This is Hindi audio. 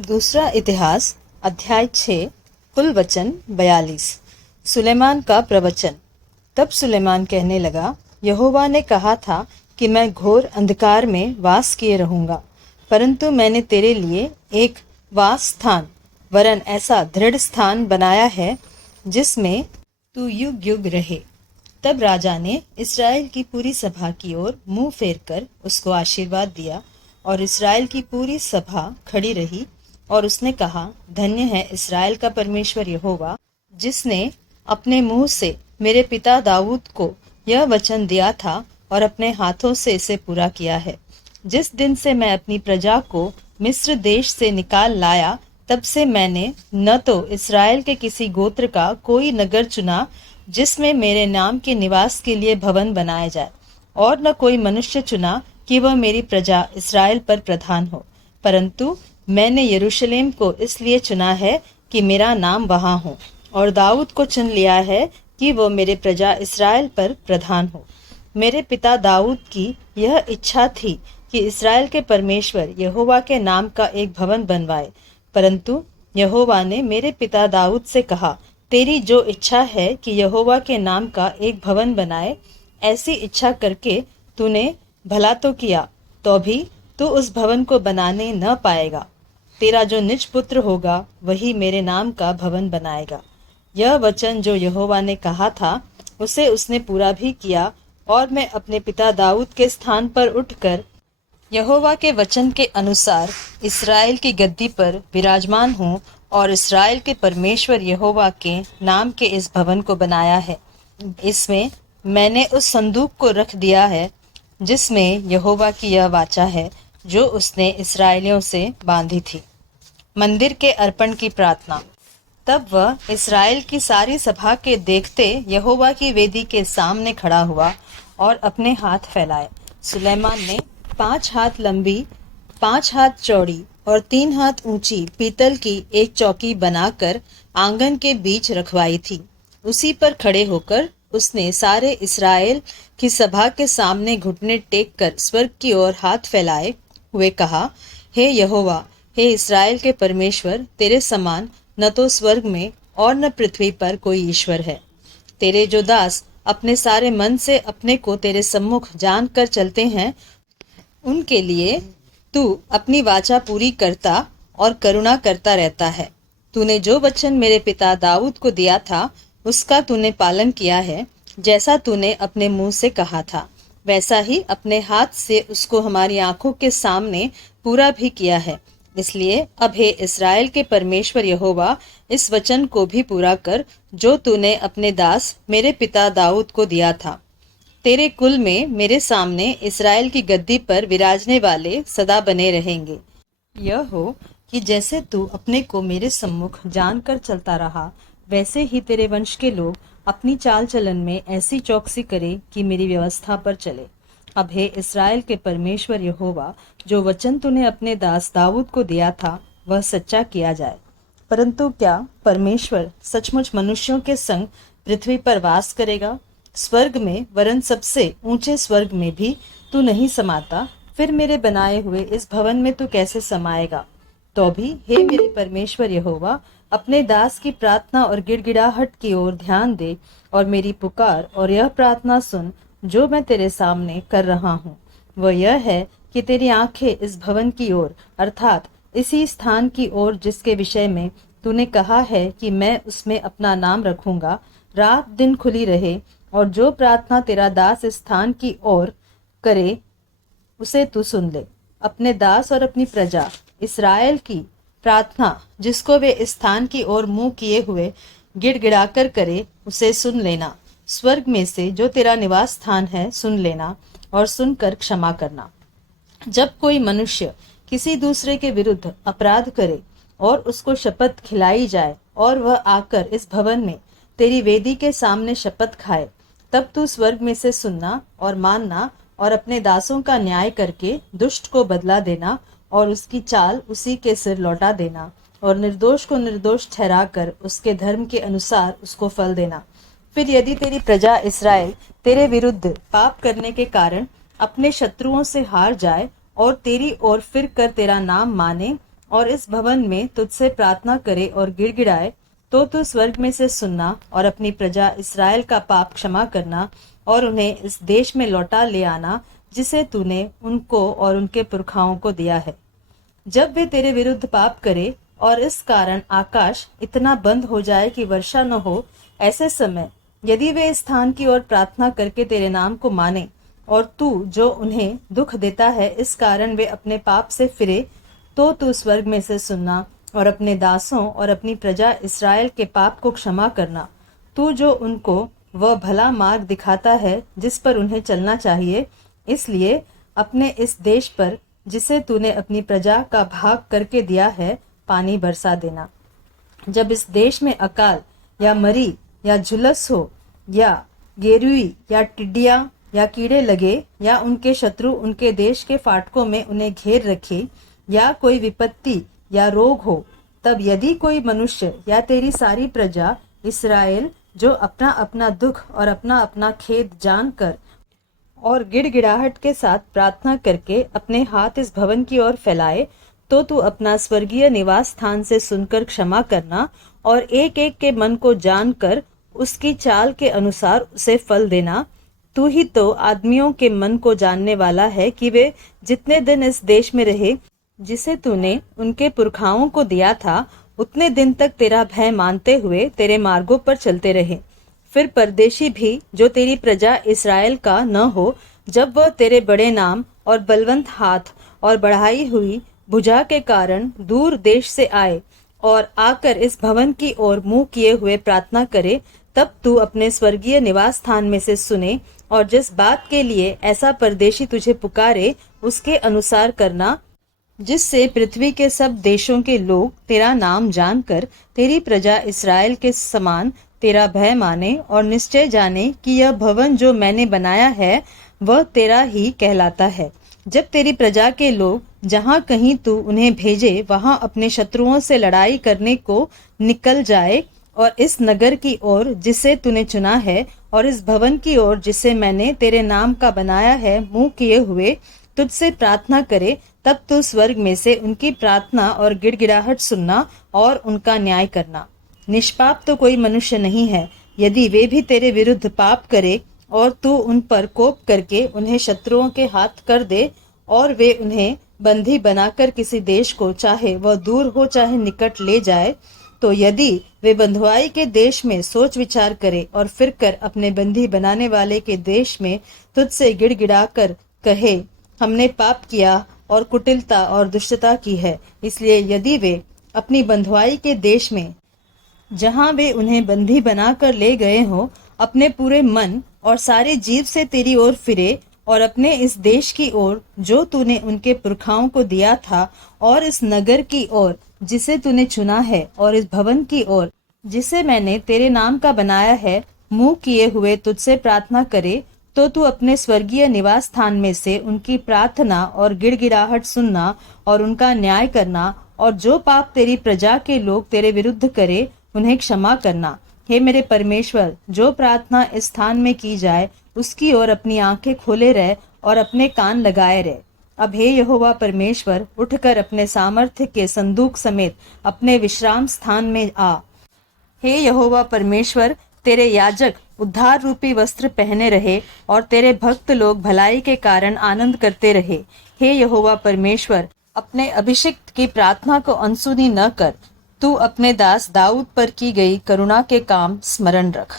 दूसरा इतिहास अध्याय 6 कुल वचन 42। सुलेमान का प्रवचन। तब सुलेमान कहने लगा, यहोवा ने कहा था कि मैं घोर अंधकार में वास किए रहूंगा, परंतु मैंने तेरे लिए एक वास स्थान वरन ऐसा दृढ़ स्थान बनाया है जिसमें तू युग युग रहे। तब राजा ने इस्राएल की पूरी सभा की ओर मुंह फेरकर उसको आशीर्वाद दिया, और इस्राएल की पूरी सभा खड़ी रही। और उसने कहा, धन्य है इस्राएल का परमेश्वर यहोवा, जिसने अपने मुंह से मेरे पिता दाऊद को यह वचन दिया था और अपने हाथों से इसे पूरा किया है। जिस दिन से मैं अपनी प्रजा को मिस्र देश से निकाल लाया, तब से मैंने न तो इस्राएल के किसी गोत्र का कोई नगर चुना जिसमें मेरे नाम के निवास के लिए भवन बनाया जाए, और न कोई मनुष्य चुना कि वह मेरी प्रजा इस्राएल पर प्रधान हो, परंतु मैंने यरूशलेम को इसलिए चुना है कि मेरा नाम वहाँ हो, और दाऊद को चुन लिया है कि वो मेरे प्रजा इस्राएल पर प्रधान हो। मेरे पिता दाऊद की यह इच्छा थी कि इस्राएल के परमेश्वर यहोवा के नाम का एक भवन बनवाए, परंतु यहोवा ने मेरे पिता दाऊद से कहा, तेरी जो इच्छा है कि यहोवा के नाम का एक भवन बनाए, ऐसी इच्छा करके तूने भला तो किया, तो भी तू उस भवन को बनाने न पाएगा। तेरा जो निज पुत्र होगा वही मेरे नाम का भवन बनाएगा। यह वचन जो यहोवा ने कहा था उसे उसने पूरा भी किया, और मैं अपने पिता दाऊद के स्थान पर उठकर यहोवा के वचन के अनुसार इस्राएल की गद्दी पर विराजमान हूँ, और इस्राएल के परमेश्वर यहोवा के नाम के इस भवन को बनाया है। इसमें मैंने उस संदूक को रख दिया है जिसमें यहोवा की यह वाचा है जो उसने इस्राएलियों से बांधी थी। मंदिर के अर्पण की प्रार्थना। तब वह इस्राएल की सारी सभा के देखते यहोवा की वेदी के सामने खड़ा हुआ और अपने हाथ फैलाए। सुलेमान ने 5 हाथ लंबी, 5 हाथ चौड़ी और 3 हाथ ऊंची पीतल की एक चौकी बनाकर आंगन के बीच रखवाई थी। उसी पर खड़े होकर उसने सारे इस्राएल की सभा के सामने घुटने टेक कर स्वर्ग की ओर हाथ फैलाए हुए कहा, हे यहोवा, हे इस्राएल के परमेश्वर, तेरे समान न तो स्वर्ग में और न पृथ्वी पर कोई ईश्वर है। तेरे जो दास अपने सारे मन से अपने को तेरे सम्मुख जान कर चलते हैं, उनके लिए तू अपनी वाचा पूरी करता और करुणा करता रहता है। तूने जो वचन मेरे पिता दाऊद को दिया था उसका तूने पालन किया है। जैसा तूने अपने मुंह से कहा था वैसा ही अपने हाथ से उसको हमारी आंखों के सामने पूरा भी किया है। इसलिए अब हे इस्राएल के परमेश्वर यहोवा, इस वचन को भी पूरा कर जो तूने अपने दास मेरे पिता दाऊद को दिया था। तेरे कुल में मेरे सामने इस्राएल की गद्दी पर विराजने वाले सदा बने रहेंगे। यह हो कि जैसे तू अपने को मेरे सम्मुख जान कर चलता रहा, वैसे ही तेरे वंश के लोग अपनी चाल चलन में ऐसी चौकसी करे कि मेरी व्यवस्था पर चले। अब हे इस्राएल के परमेश्वर यहोवा, जो वचन तूने अपने दास दाऊद को दिया था वह सच्चा किया जाए। परंतु क्या परमेश्वर सचमुच मनुष्यों के संग पृथ्वी पर वास करेगा? स्वर्ग में वरन सबसे ऊंचे स्वर्ग में भी तू नहीं समाता, फिर मेरे बनाए हुए इस भवन में तू कैसे समाएगा? तो भी हे मेरे परमेश्वर यहोवा, अपने दास की प्रार्थना और गिड़गिड़ाहट की ओर ध्यान दे और मेरी पुकार और यह प्रार्थना सुन जो मैं तेरे सामने कर रहा हूँ। वह यह है कि तेरी आंखें इस भवन की ओर, अर्थात इसी स्थान की ओर जिसके विषय में तूने कहा है कि मैं उसमें अपना नाम रखूंगा, रात दिन खुली रहे, और जो प्रार्थना तेरा दास इस स्थान की ओर करे उसे तू सुन ले। अपने दास और अपनी प्रजा इस्राएल की प्रार्थना जिसको वे इस स्थान की ओर मुंह किए हुए गिड़गिड़ाकर करे उसे सुन लेना। स्वर्ग में से जो तेरा निवास स्थान है सुन लेना और सुनकर क्षमा करना। जब कोई मनुष्य किसी दूसरे के विरुद्ध अपराध करे और उसको शपथ खिलाई जाए और वह आकर इस भवन में तेरी वेदी के सामने शपथ खाए, तब तू स्वर्ग में से सुनना और मानना और अपने दासों का न्याय करके दुष्ट को बदला देना और उसकी चाल उसी के सिर लौटा देना, और निर्दोष को निर्दोष ठहराकर उसके धर्म के अनुसार उसको फल देना। फिर यदि तेरी प्रजा इस्राएल तेरे विरुद्ध पाप करने के कारण अपने शत्रुओं से हार जाए और तेरी ओर फिर कर तेरा नाम माने और इस भवन में तुझसे प्रार्थना करे और गिड़गिड़ाए, तो तू स्वर्ग में से सुनना और अपनी प्रजा इसराइल का पाप क्षमा करना और उन्हें इस देश में लौटा ले आना जिसे तूने उनको और उनके पुरखाओं को दिया है। जब वे तेरे विरुद्ध पाप करे और इस कारण आकाश इतना बंद हो जाए कि वर्षा न हो, ऐसे समय यदि वे इस स्थान की ओर प्रार्थना करके तेरे नाम को माने और तू जो उन्हें दुख देता है इस कारण वे अपने पाप से फिरे, तो तू स्वर्ग में से सुनना और अपने दासों और अपनी प्रजा इसराइल के पाप को क्षमा करना। तू जो उनको वह भला मार्ग दिखाता है जिस पर उन्हें चलना चाहिए, इसलिए अपने इस देश पर जिसे तूने अपनी प्रजा का भाग करके दिया है पानी बरसा देना। जब इस देश में अकाल या मरी या झुलस हो या गेरुई या टिड्डियां या कीड़े लगे या उनके शत्रु उनके देश के फाटकों में उन्हें घेर रखे या कोई विपत्ति या रोग हो, तब यदि कोई मनुष्य या तेरी सारी प्रजा इसराइल जो अपना अपना दुख और अपना अपना खेद जानकर और गिड़गिड़ाहट के साथ प्रार्थना करके अपने हाथ इस भवन की ओर फैलाए, तो तू अपना स्वर्गीय निवास स्थान से सुनकर क्षमा करना और एक एक के मन को जानकर उसकी चाल के अनुसार उसे फल देना। तू ही तो आदमियों के मन को जानने वाला है कि वे जितने दिन इस देश में रहे जिसे तूने उनके पुरखाओं को दिया था, उतने दिन तक तेरा भय मानते हुए तेरे मार्गों पर चलते रहे। फिर परदेशी भी जो तेरी प्रजा इसराइल का न हो, जब वह तेरे बड़े नाम और बलवंत हाथ और बढ़ाई हुई भुजा के कारण दूर देश से आए और आकर इस भवन की ओर मुंह किए हुए प्रार्थना करे, तब तू अपने स्वर्गीय निवास स्थान में से सुने और जिस बात के लिए ऐसा परदेशी तुझे पुकारे उसके अनुसार करना, जिससे पृथ्वी के सब देशों के लोग तेरा नाम जानकर तेरी प्रजा इसराइल के समान तेरा भय माने और निश्चय जाने कि यह भवन जो मैंने बनाया है वह तेरा ही कहलाता है। जब तेरी प्रजा के लोग जहाँ कहीं तू उन्हें भेजे वहाँ अपने शत्रुओं से लड़ाई करने को निकल जाए और इस नगर की ओर जिसे तूने चुना है और इस भवन की ओर जिसे मैंने तेरे नाम का बनाया है मुंह किए हुए तुझसे प्रार्थना करे, तब तू स्वर्ग में से उनकी प्रार्थना और गिड़गिड़ाहट सुनना और उनका न्याय करना। निष्पाप तो कोई मनुष्य नहीं है, यदि वे भी तेरे विरुद्ध पाप करे और तू उन पर कोप करके उन्हें शत्रुओं के हाथ कर दे और वे उन्हें बंदी बनाकर किसी देश को चाहे वह दूर हो चाहे निकट ले जाए, तो यदि वे बंधुआई के देश में सोच विचार करे और फिर कर अपने बंदी बनाने वाले के देश में तुझसे गिड़गिड़ा कर कहे, हमने पाप किया और कुटिलता और दुष्टता की है, इसलिए यदि वे अपनी बंधुआई के देश में जहाँ वे उन्हें बंदी बनाकर ले गए हों अपने पूरे मन और सारे जीव से तेरी ओर फिरे और अपने इस देश की ओर जो तूने उनके पुरखाओं को दिया था और इस नगर की ओर जिसे तूने चुना है और इस भवन की ओर जिसे मैंने तेरे नाम का बनाया है मुंह किए हुए तुझसे प्रार्थना करे, तो तू अपने स्वर्गीय निवास स्थान में से उनकी प्रार्थना और गिड़गिड़ाहट सुनना और उनका न्याय करना और जो पाप तेरी प्रजा के लोग तेरे विरुद्ध करे उन्हें क्षमा करना। हे मेरे परमेश्वर, जो प्रार्थना इस स्थान में की जाए उसकी ओर अपनी आंखें खोले रह और अपने कान लगाए रह। अब हे यहोवा परमेश्वर, उठकर अपने सामर्थ्य के संदूक समेत अपने विश्राम स्थान में आ। हे यहोवा परमेश्वर, तेरे याजक उद्धार रूपी वस्त्र पहने रहे और तेरे भक्त लोग भलाई के कारण आनंद करते रहे। हे यहोवा परमेश्वर, अपने अभिषिक्त की प्रार्थना को अनसुनी न कर। तू अपने दास दाऊद पर की गई करुणा के काम स्मरण रख।